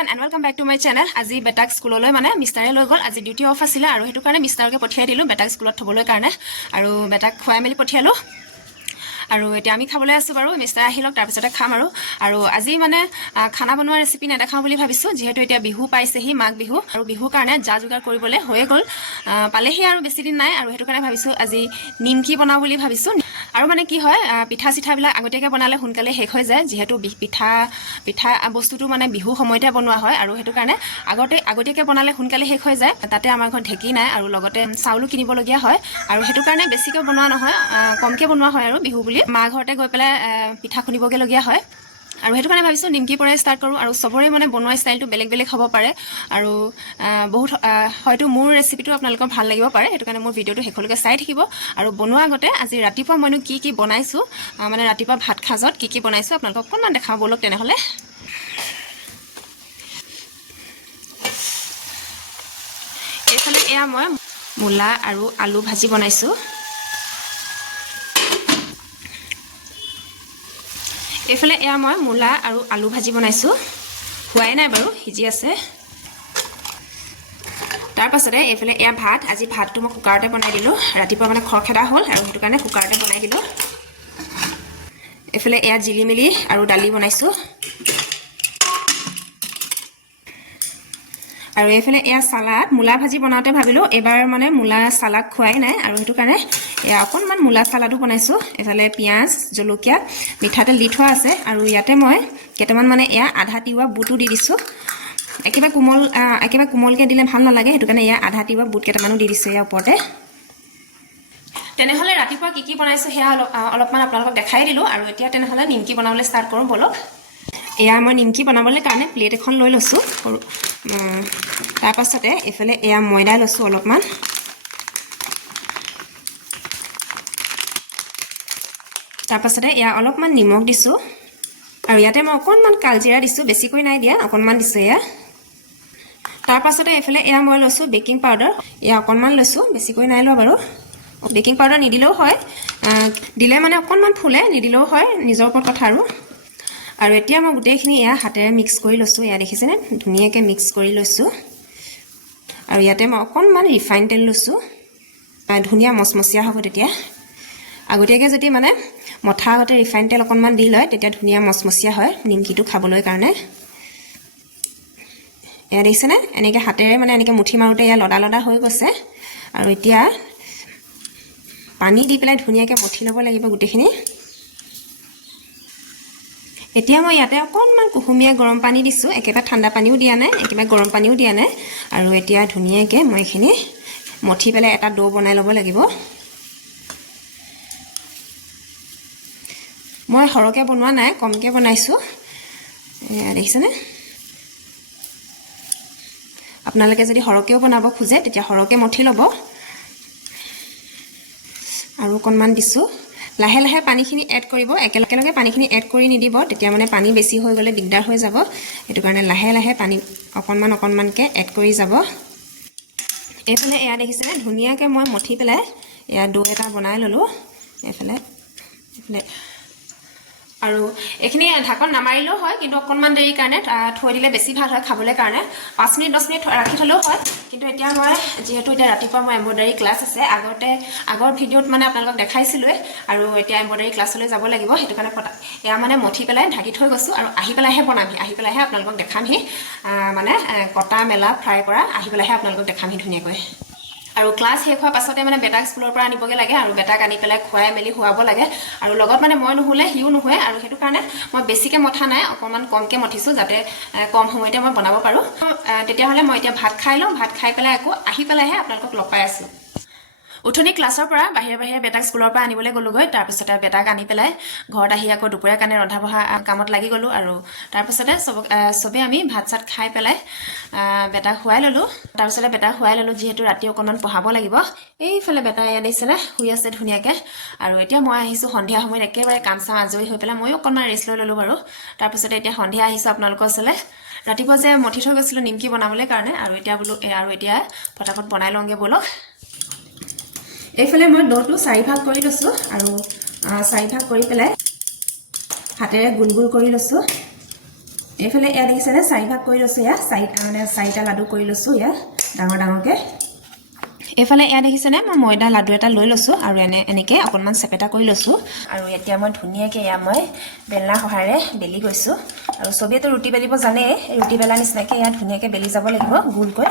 everyone and welcome back to my channel. আজি বেটাক স্কুললৈ মানে মিষ্টাৰে লৈ গল আজি ডিউটি অফ আছিল আৰু হেতু কাৰণে মিষ্টাৰকে পঠিয়াই দিলো বেটাক স্কুলত থবলৈ কাৰণে আৰু বেটাক খুৱাই মেলি পঠিয়ালো আৰু এতিয়া আমি খাবলৈ আছো বাৰু মিষ্টাৰ আহিলক তাৰ পিছতে খাম আৰু আজি মানে খানা বনোৱা ৰেচিপি নেদেখাও বুলি ভাবিছো যেহেতু এতিয়া বিহু পাইছেহি মাঘ বিহু আৰু বিহু কাৰণে যা যোগাৰ কৰিবলৈ হৈ গল পালেহি আৰু বেছি দিন নাই আৰু হেতু কাৰণে ভাবিছো আজি নিমকি বনাও বুলি ভাবিছো আৰু মানে কি হয় পিঠা চিঠাবিলাক আগতীয়াকে বনালে সোনকালে শেষ হৈ যায় যেহেতু পিঠা বস্তুটো মানে বিহু সময়তে বনোৱা হয় আৰু হেতু কাৰণে আগতীয়াকে বনালে সোনকালে শেষ হৈ যায় তাতে আমাৰ ঘৰত ঢেকি নাই আৰু লগতে চাউলো কিনিব লগিয়া হয় আৰু হেতু কাৰণে বেছিকৈ বনোৱা নহয় কমকে বনোৱা হয় আৰু বিহু বুলি মা ঘৰতে গৈ পেলাই পিঠা খুনিবগে লগিয়া হয় আৰু হেতু কাৰণে ভাবিছো নিমকি পৰাই ষ্টাৰ্ট কৰো আৰু সবৰে মানে বনোৱা ষ্টাইলটো বেলেগ হ'ব পাৰে আৰু বহুত হয়তো মোৰ ৰেচিপিটো আপোনালোকৰ ভাল লাগিব পাৰে হেতু কাৰণে মোৰ ভিডিওটো হেকলৈকে চাই থাকিব আৰু বনোৱা আগতে আজি ৰাতিপুৱা মইনো কি বনাইছো মানে ৰাতিপুৱা ভাত খাজত কি বনাইছো আপোনালোকক অকণমান দেখাও বলক তেনেহলে এইফালে এয়া মই মূলা আৰু আলু ভাজি বনাইছো এইফালে এয়া মই মূলা আৰু আলু ভাজি বনাইছো হোৱাই নাই বাৰু হিজি আছে তাৰ পাছতে এইফালে এয়া ভাত আজি ভাতটো মই কুকাৰতে বনাই দিলো ৰাতিপুৱা মানে খৰখেদা হ'ল আৰু হেতু কাৰণে কুকাৰতে বনাই দিলো এইফালে এয়া জিলিমিলি আৰু দালি বনাইছো আৰু এইফালে এয়া সালাড মূলা ভাজি বনাওতে ভাবিলো এবাৰ মানে মূলা সালাড খুৱাই নাই আৰু হেতু কাৰণে এয়া অকনমান মূলা সালাডো বনাইছো এফালে পিয়াজ জলকীয়া মিঠাতেল দি থোৱা আছে আৰু ইয়াতে মই কেটামান মানে এয়া আধা তিৱা বুটু দি দিছো একেবাৰে কোমলকে দিলে ভাল নালাগে হেতু কাৰণে এয়া আধা তিৱা বুট কেটামানো দি দিছো ইয়াৰ ওপৰতে তেনেহলে ৰাতিপুৱা কি বনাইছো হেয়া অলপমান আপোনালোকক দেখাই দিলো আৰু এতিয়া তেনেহলে নিমকি বনাবলৈ ষ্টাৰ্ট কৰো বলক এয়া মই নিমকি বনাবলৈ কাৰণে প্লেট এখন লৈ লৈছো তাৰ পাছতে এফালে এয়া ময়দা লৈছো অলপমান তাৰ পাছতে এয়া অলপমান নিমখ দিছো আৰু ইয়াতে মই অকনমান কালজিৰা দিছো বেছিকৈ নাই দিয়া অকনমান দিছো এয়া তাৰ পাছতে এফালে এয়া মই লৈছো বেকিং পাউডাৰ এয়া অকনমান লৈছো বেছিকৈ নাই লোৱা বাৰু বেকিং পাউডাৰ নিদিলেও হয় দিলে মানে অকনমান ফুলে নিদিলেও হয় নিজৰ ওপৰত কথা আৰু এতিয়া মই গুটেইখিনি এয়া হাতেৰে মিক্স কৰি লৈছো এয়া দেখিছেনে ধুনিয়াকৈ মিক্স কৰি লৈছো আৰু ইয়াতে মই অকনমান ৰিফাইন তেল লৈছো ধুনিয়া মচমচিয়া হ'ব তেতিয়া আগতীয়াকৈ যদি মানে মথা আগতে ৰিফাইন তেল অকনমান দি লয় তেতিয়া ধুনিয়া মচমচিয়া হয় নিমকিটো খাবলৈ কাৰণে এয়া দেখিছেনে এনেকৈ হাতেৰে মানে এনেকৈ মুঠি মাৰোতে এয়া লডা হৈ গৈছে আৰু এতিয়া পানী দি পেলাই ধুনিয়াকৈ মঠি ল'ব লাগিব গুটেইখিনি এতিয়া মই ইয়াতে অকনমান কুহুমীয়া গৰম পানী দিছো একেবাৰে ঠাণ্ডা পানীও দিয়া নাই একেবাৰে গৰম পানীও দিয়া নাই আৰু এতিয়া ধুনিয়াকৈ মই এখিনি মঠি পেলাই এটা ডো বনাই ল'ব লাগিব মই হৰকে বনোৱা নাই কমকে বনাইছো দেখিছেনে আপোনালোকে যদি হৰকেও বনাব খোজে তেতিয়া হৰকে মঠি ল'ব আৰু অকনমান দিছো লাহে পানীখিনি এড কৰিব একেলগে পানীখিনি এড কৰি নিদিব তেতিয়া মানে পানী বেছি হৈ গলে দিগদাৰ হৈ যাব এটো কাৰণে লাহে পানী অকনমানকে এড কৰি যাব এইফালে এয়া দেখিছেনে ধুনিয়াকৈ মই মঠি পেলাই এয়া ডো এটা বনাই ললো এইফালে আৰু এখিনি ঢাকন নামাৰিলেও হয় কিন্তু অকনমান দেৰি কাৰণে থৈ দিলে বেছি ভাল হয় খাবলৈ কাৰণে 5 মিনিট 10 মিনিট ৰাখি থলেও হয় কিন্তু এতিয়া মই যেহেতু এতিয়া ৰাতিপুৱা মই এমব্ৰয়ডাৰী ক্লাছ আছে আগৰ ভিডিওত মানে আপোনালোকক দেখাইছিলোৱে আৰু এতিয়া এমব্ৰয়ডাৰী ক্লাছলৈ যাব লাগিব হেতু কাৰণে এয়া মানে মঠি পেলাই ঢাকি থৈ গৈছো আৰু আহি পেলাইহে বনামহি আহি পেলাইহে আপোনালোকক দেখামহি মানে কটা মেলা ফ্ৰাই কৰা আহি পেলাইহে আপোনালোকক দেখামহি ধুনিয়াকৈ আৰু ক্লাছ শেষ হোৱাৰ পাছতে মানে বেটাক স্কুলৰ পৰা আনিবগে লাগে আৰু বেটাক আনি পেলাই খুৱাই মেলি খুৱাব লাগে আৰু লগত মানে মই নহলে হিউ নহয় আৰু হেতু কাৰণে মই বেছিকে মঠা নাই অকমান কমকে মঠিছো যাতে কম সময়তে মই বনাব পাৰো তেতিয়া হলে মই এতিয়া ভাত খাই লওঁ ভাত খাই পেলাই আকৌ আহি পেলাইহে আপোনালোকক লগ পাই আছো উঠনি ক্লাছৰ পৰা বাহিৰে বেটাক স্কুলৰ পৰা আনিবলৈ গলোগৈ তাৰ পিছতে বেটাক আনি পেলাই ঘৰত আহি আকৌ দুপৰীয়াৰ কাৰণে ৰন্ধা বঢ়া কামত লাগি গলো আৰু তাৰ পিছতে সবে আমি ভাত চাত খাই পেলাই বেটাক খুৱাই ললো তাৰ পিছতে বেটাক খুৱাই ললো যেহেতু ৰাতি অকনমান পঢ়াব লাগিব এইফালে বেটা এয়া দিছিলে শুই আছে ধুনিয়াকৈ আৰু এতিয়া মই আহিছো সন্ধিয়া সময়ত একেবাৰে কাম চাম আজৰি হৈ পেলাই মই অকনমান ৰেষ্ট লৈ ললো বাৰু তাৰ পিছতে এতিয়া সন্ধিয়া আহিছো আপোনালোকৰ ওচৰলৈ ৰাতিপুৱা যে মঠি থৈ গৈছিলো নিমকি বনাবলৈ কাৰণে আৰু এতিয়া বোলো এতিয়া ফটাফট বনাই লওঁগে বলক এইফালে মই ডোটো 4 ভাগ কৰি লৈছো আৰু 4 ভাগ কৰি পেলাই হাতেৰে গুল কৰি লৈছো এইফালে এয়া দেখিছেনে 4 ভাগ কৰি লৈছোঁ ইয়া মানে 4টা লাডু কৰি লৈছোঁ ইয়া ডাঙৰ ডাঙৰকৈ এইফালে এয়া দেখিছেনে মই ময়দা লাডু এটা লৈ লৈছোঁ আৰু এনেকৈ অকণমান চেপেটা কৰি লৈছোঁ আৰু এতিয়া মই ধুনীয়াকৈ এয়া মই বেলনা সহায়ৰে বেলি গৈছোঁ আৰু চবেইতো ৰুটি বেলিব জানে ৰুটি বেলা নিচিনাকৈ এয়া ধুনীয়াকৈ বেলি যাব লাগিব গোলকৈ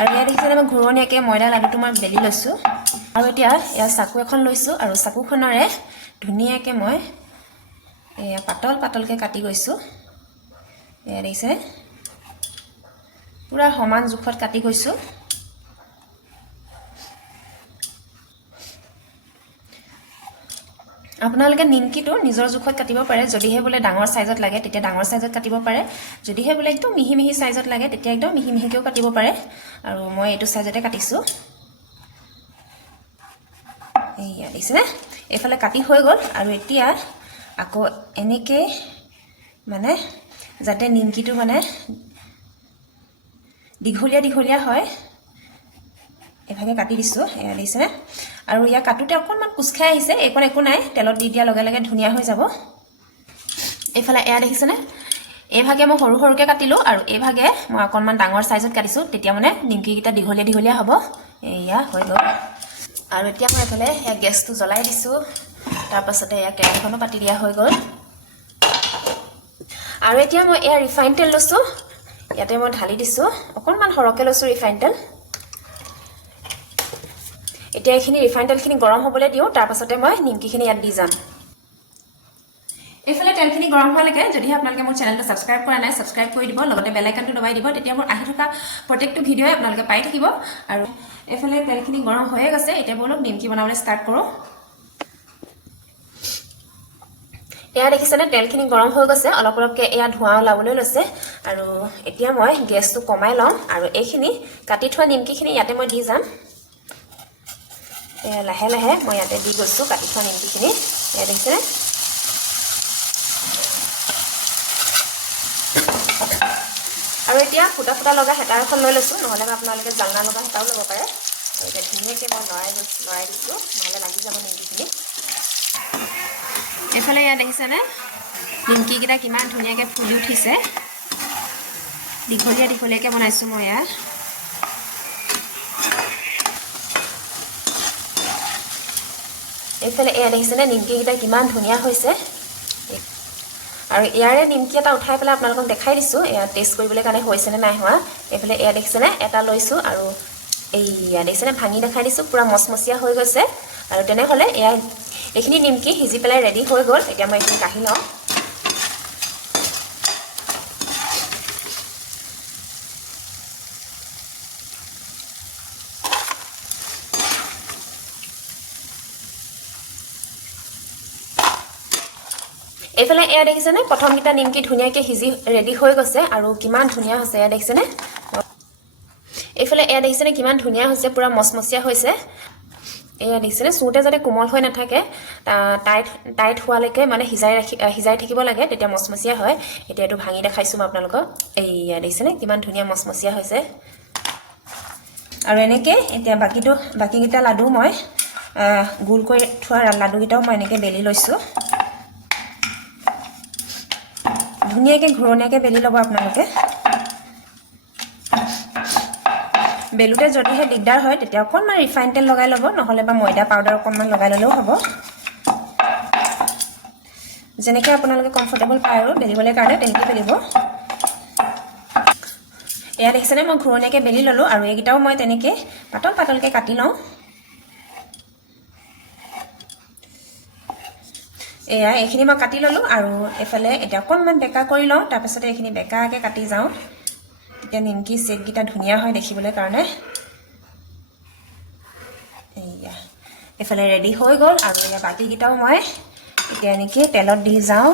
আৰু এয়া দেখিছেনে মই ঘূৰণীয়াকৈ ময়দা লাডুটো মই বেলি লৈছোঁ আৰু এতিয়া এয়া চাকু এখন লৈছোঁ আৰু চাকুখনেৰে ধুনীয়াকৈ মই এয়া পাতল পাতলকৈ কাটি গৈছোঁ এয়া দেখিছে পুৰা সমান জোখত কাটি গৈছোঁ আপোনালোকে নিমকিটো নিজৰ জোখত কাটিব পাৰে যদিহে বোলে ডাঙৰ সাইজত লাগে তেতিয়া ডাঙৰ সাইজত কাটিব পাৰে যদিহে বোলে একদম মিহি মিহি সাইজত লাগে তেতিয়া একদম মিহি মিহিকেও কাটিব পাৰে আৰু মই এইটো সাইজতে কাটিছোঁ এইয়া দেখিছেনে এইফালে কাটি হৈ গ'ল আৰু এতিয়া আকৌ এনেকৈ মানে যাতে নিমকিটো মানে দীঘলীয়া দীঘলীয়া হয় এভাগে কাটি দিছোঁ এয়া দেখিছেনে আৰু ইয়া কাটোতে অকণমান কুচ খাই আহিছে এইকণ একো নাই তেলত দি দিয়াৰ লগে লগে ধুনীয়া হৈ যাব এইফালে এয়া দেখিছেনে এইভাগে মই সৰু সৰুকৈ কাটিলোঁ আৰু এইভাগে মই অকণমান ডাঙৰ সাইজত কাটিছোঁ তেতিয়া মানে নিমকিকেইটা দীঘলীয়া দীঘলীয়া হ'ব এয়া হৈ গ'ল আৰু এতিয়া মই এইফালে এয়া গেছটো জ্বলাই দিছোঁ তাৰপাছতে এয়া কেৰাহীখনো পাতি দিয়া হৈ গ'ল আৰু এতিয়া মই এয়া ৰিফাইন তেল লৈছোঁ ইয়াতে মই ঢালি দিছোঁ অকণমান সৰহকৈ লৈছোঁ ৰিফাইন তেল এতিয়া এইখিনি ৰিফাইন তেলখিনি গৰম হ'বলৈ দিওঁ তাৰপাছতে মই নিমকিখিনি ইয়াত দি যাম এইফালে তেলখিনি গৰম হোৱালৈকে যদিহে আপোনালোকে মোৰ চেনেলটো ছাবস্ক্ৰাইব কৰা নাই ছাবস্ক্ৰাইব কৰি দিব লগতে বেল আইকনটো দবাই দিব তেতিয়া মোৰ আহি থকা প্ৰত্যেকটো ভিডিঅ'ই আপোনালোকে পাই থাকিব আৰু এইফালে তেলখিনি গৰম হৈয়ে গৈছে এতিয়া বলক নিমকি বনাবলৈ ষ্টাৰ্ট কৰোঁ এয়া দেখিছেনে তেলখিনি গৰম হৈ গৈছে অলপ অলপকৈ এয়া ধোঁৱা ওলাবলৈ লৈছে আৰু এতিয়া মই গেছটো কমাই লওঁ আৰু এইখিনি কাটি থোৱা নিমকিখিনি ইয়াতে মই দি যাম লাহে লাহে মই ইয়াতে দি গৈছোঁ কাটি থোৱা নিমকিখিনি এয়া দেখিছেনে আৰু এতিয়া ফুটা ফুটা লগা হেতা এখন লৈ লৈছোঁ নহ'লে আপোনালোকে জালনা লগা হেতাও ল'ব পাৰে এতিয়া ধুনীয়াকৈ মই লৰাই দিছোঁ নহ'লে লাগি যাব নিমকিখিনি এইফালে ইয়াত দেখিছেনে নিমকিকেইটা কিমান ধুনীয়াকৈ ফুলি উঠিছে দীঘলীয়া দীঘলীয়াকৈ বনাইছোঁ মই ইয়াত এইফালে এয়া দেখিছেনে নিমকিকেইটা কিমান ধুনীয়া হৈছে আৰু ইয়াৰে নিমকি এটা উঠাই পেলাই আপোনালোকক দেখাই দিছোঁ এয়া টেষ্ট কৰিবলৈ কাৰণে হৈছেনে নাই হোৱা এইফালে এয়া দেখিছেনে এটা লৈছোঁ আৰু এইয়া দেখিছেনে ভাঙি দেখাই দিছোঁ পুৰা মচমচীয়া হৈ গৈছে আৰু তেনেহ'লে এয়া এইখিনি নিমকি সিজি পেলাই ৰেডি হৈ গ'ল এতিয়া মই এইখিনি কাঢ়ি লওঁ এইফালে এয়া দেখিছেনে প্ৰথমকেইটা নিমকি ধুনীয়াকৈ সিজি ৰেডি হৈ গৈছে আৰু কিমান ধুনীয়া হৈছে এয়া দেখিছেনে এইফালে এয়া দেখিছেনে কিমান ধুনীয়া হৈছে পুৰা মচমচীয়া হৈছে এয়া দেখিছেনে চুওঁতে যাতে কোমল হৈ নাথাকে টাইট হোৱালৈকে মানে সিজাই থাকিব লাগে তেতিয়া মচমচীয়া হয় এতিয়া এইটো ভাঙি দেখাইছোঁ মই আপোনালোকক এইয়া দেখিছেনে কিমান ধুনীয়া মচমচীয়া হৈছে আৰু এনেকৈ এতিয়া বাকীকেইটা লাডু মই গোল কৰি থোৱা লাডুকেইটাও মই এনেকৈ বেলি লৈছোঁ ধুনীয়াকৈ ঘূৰণীয়াকৈ বেলি ল'ব আপোনালোকে বেলুতে যদিহে দিগদাৰ হয় তেতিয়া অকণমান ৰিফাইন তেল লগাই ল'ব নহ'লে বা ময়দা পাউডাৰ অকণমান লগাই ল'লেও হ'ব যেনেকৈ আপোনালোকে কমফৰ্টেবল পায় আৰু বেলিবলৈ কাৰণে তেনেকৈ বেলিব এয়া দেখিছেনে মই ঘূৰণীয়াকৈ বেলি ল'লোঁ আৰু এইকেইটাও মই তেনেকৈ পাতল পাতলকৈ কাটি লওঁ এয়া এইখিনি মই কাটি ল'লোঁ আৰু এইফালে এতিয়া অকণমান বেকা কৰি লওঁ তাৰপিছতে এইখিনি বেকাকৈ কাটি যাওঁ তেতিয়া নিমকি চেপকেইটা ধুনীয়া হয় দেখিবলৈ কাৰণে এইয়া এইফালে ৰেডি হৈ গ'ল আৰু এয়া বাকীকেইটাও মই এতিয়া এনেকৈ তেলত দি যাওঁ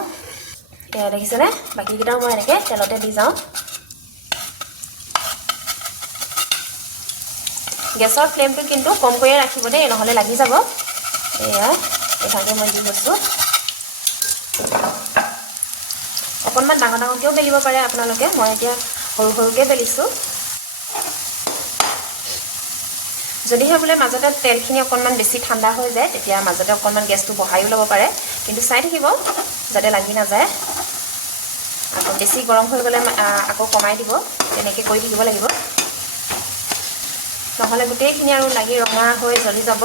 এয়া দেখিছেনে বাকীকেইটাও মই এনেকৈ তেলতে দি যাওঁ গেছৰ ফ্লেমটো কিন্তু কম কৰিয়ে ৰাখিব দেই নহ'লে লাগি যাব এয়া এইভাগে মই দি গৈছোঁ অকণমান ডাঙৰ ডাঙৰকৈও বেলিব পাৰে আপোনালোকে মই এতিয়া সৰু সৰুকৈ বেলিছোঁ যদিহে বোলে মাজতে তেলখিনি অকণমান বেছি ঠাণ্ডা হৈ যায় তেতিয়া মাজতে অকণমান গেছটো বঢ়াইও ল'ব পাৰে কিন্তু চাই থাকিব যাতে লাগি নাযায় আকৌ বেছি গৰম হৈ গ'লে আকৌ কমাই দিব তেনেকৈ কৰি থাকিব লাগিব নহ'লে গোটেইখিনি আৰু লাগি ৰঙা হৈ জ্বলি যাব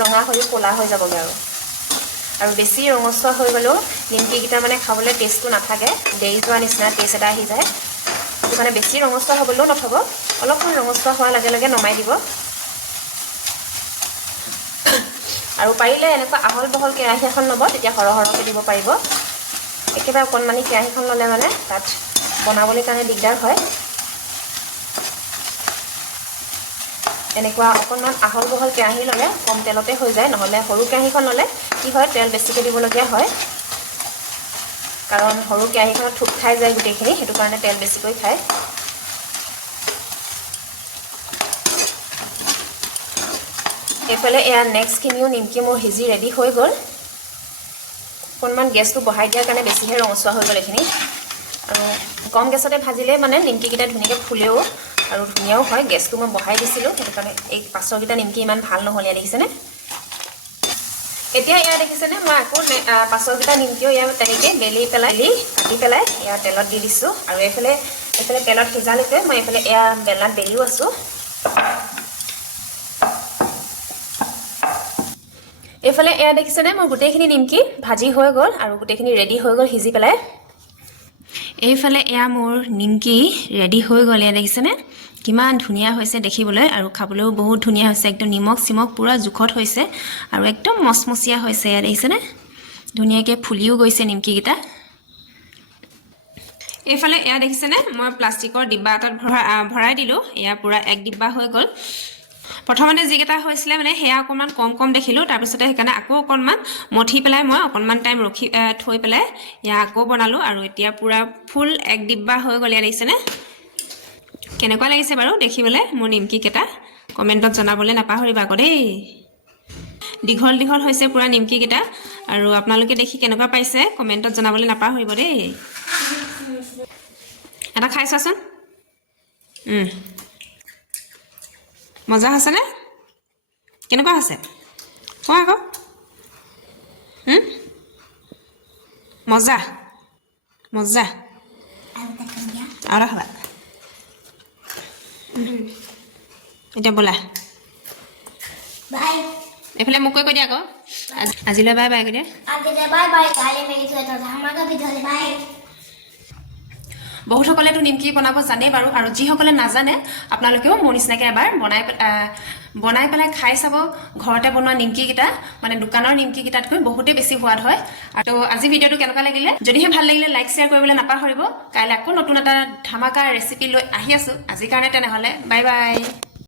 ৰঙা হৈ ক'লা হৈ যাবগৈ আৰু বেছি ৰঙচুৱা হৈ গ'লেও নিমকিকেইটা মানে খাবলৈ টেষ্টটো নাথাকে দেৰি যোৱা নিচিনা টেষ্ট এটা আহি যায় সেইটো কাৰণে বেছি ৰঙচুৱা হ'বলৈও নথ'ব অলপমান ৰঙচুৱা হোৱাৰ লগে লগে নমাই দিব আৰু পাৰিলে এনেকুৱা আহল বহল কেৰাহী এখন ল'ব তেতিয়া সৰহকৈ দিব পাৰিব একেবাৰে অকণমানি কেৰাহীখন ল'লে মানে তাত বনাবলৈ কাৰণে দিগদাৰ হয় এনেকুৱা অকণমান আহল বহল কেৰাহী ল'লে কম তেলতে হৈ যায় নহ'লে সৰু কেৰাহীখন ল'লে কি হয় তেল বেছিকৈ দিবলগীয়া হয় কাৰণ সৰু কেৰাহীখনত থুপ খাই যায় গোটেইখিনি সেইটো কাৰণে তেল বেছিকৈ খায় এইফালে এয়া নেক্সটখিনিও নিমকি মোৰ সিজি ৰেডি হৈ গ'ল অকণমান গেছটো বঢ়াই দিয়াৰ কাৰণে বেছিহে ৰঙচুৱা হৈ গ'ল এইখিনি আৰু কম গেছতে ভাজিলে মানে নিমকিকেইটা ধুনীয়াকৈ ফুলেও আৰু ধুনীয়াও হয় গেছটো মই বঢ়াই দিছিলোঁ সেইটো কাৰণে এই পাছৰকেইটা নিমকি ইমান ভাল নহ'ল ইয়াত দেখিছেনে এতিয়া ইয়াত দেখিছেনে মই আকৌ পাছৰকেইটা নিমকিও ইয়াত তেনেকৈ বেলি পেলাই কাটি পেলাই ইয়াৰ তেলত দি দিছোঁ আৰু এইফালে তেলত সিজালৈকে মই এইফালে এয়া বেলাত বেলিও আছোঁ এইফালে এয়া দেখিছেনে মোৰ গোটেইখিনি নিমকি ভাজি হৈ গ'ল আৰু গোটেইখিনি ৰেডি হৈ গ'ল সিজি পেলাই এইফালে এয়া মোৰ নিমকি ৰেডি হৈ গ'ল এয়া দেখিছেনে কিমান ধুনীয়া হৈছে দেখিবলৈ আৰু খাবলৈও বহুত ধুনীয়া হৈছে একদম নিমখ চিমখ পুৰা জোখত হৈছে আৰু একদম মচমচীয়া হৈছে এয়া দেখিছেনে ধুনীয়াকৈ ফুলিও গৈছে নিমকিকেইটা এইফালে এয়া দেখিছেনে মই প্লাষ্টিকৰ ডিব্বা এটাত ভৰাই দিলোঁ এয়া পুৰা এক ডিব্বা হৈ গ'ল প্ৰথমতে যিকেইটা হৈছিলে মানে সেয়া অকণমান কম দেখিলোঁ তাৰপিছতে সেইকাৰণে আকৌ অকণমান মঠি পেলাই মই অকণমান টাইম থৈ পেলাই এয়া আকৌ বনালোঁ আৰু এতিয়া পুৰা ফুল এক ডিব্বা হৈ গ'ল এয়া দেখিছেনে কেনেকুৱা লাগিছে বাৰু দেখিবলৈ মোৰ নিমকিকেইটা কমেণ্টত জনাবলৈ নাপাহৰিবা আকৌ দেই দীঘল হৈছে পুৰা নিমকিকেইটা আৰু আপোনালোকে দেখি কেনেকুৱা পাইছে কমেণ্টত জনাবলৈ নাপাহৰিব দেই এটা খাই চাচোন মজা হৈছেনে কেনেকুৱা হৈছে কোৱা আকৌ মজা আৰু খাবা এতিয়া ব'লা বাই এইফালে মোক কৈ দিয়া আকৌ আজিলৈ বাই কৈ দিয়া বহুতসকলেতো নিমকি বনাব জানে বাৰু আৰু যিসকলে নাজানে আপোনালোকেও মোৰ নিচিনাকৈ এবাৰ বনাই পেলাই খাই চাব ঘৰতে বনোৱা নিমকিকেইটা মানে দোকানৰ নিমকিকেইটাতকৈ বহুতেই বেছি সোৱাদ হয় আৰু আজি ভিডিঅ'টো কেনেকুৱা লাগিলে যদিহে ভাল লাগিলে লাইক শ্বেয়াৰ কৰিবলৈ নাপাহৰিব কাইলৈ আকৌ নতুন এটা ধামাকা ৰেচিপি লৈ আহি আছোঁ আজিৰ কাৰণে তেনেহ'লে বাই বাই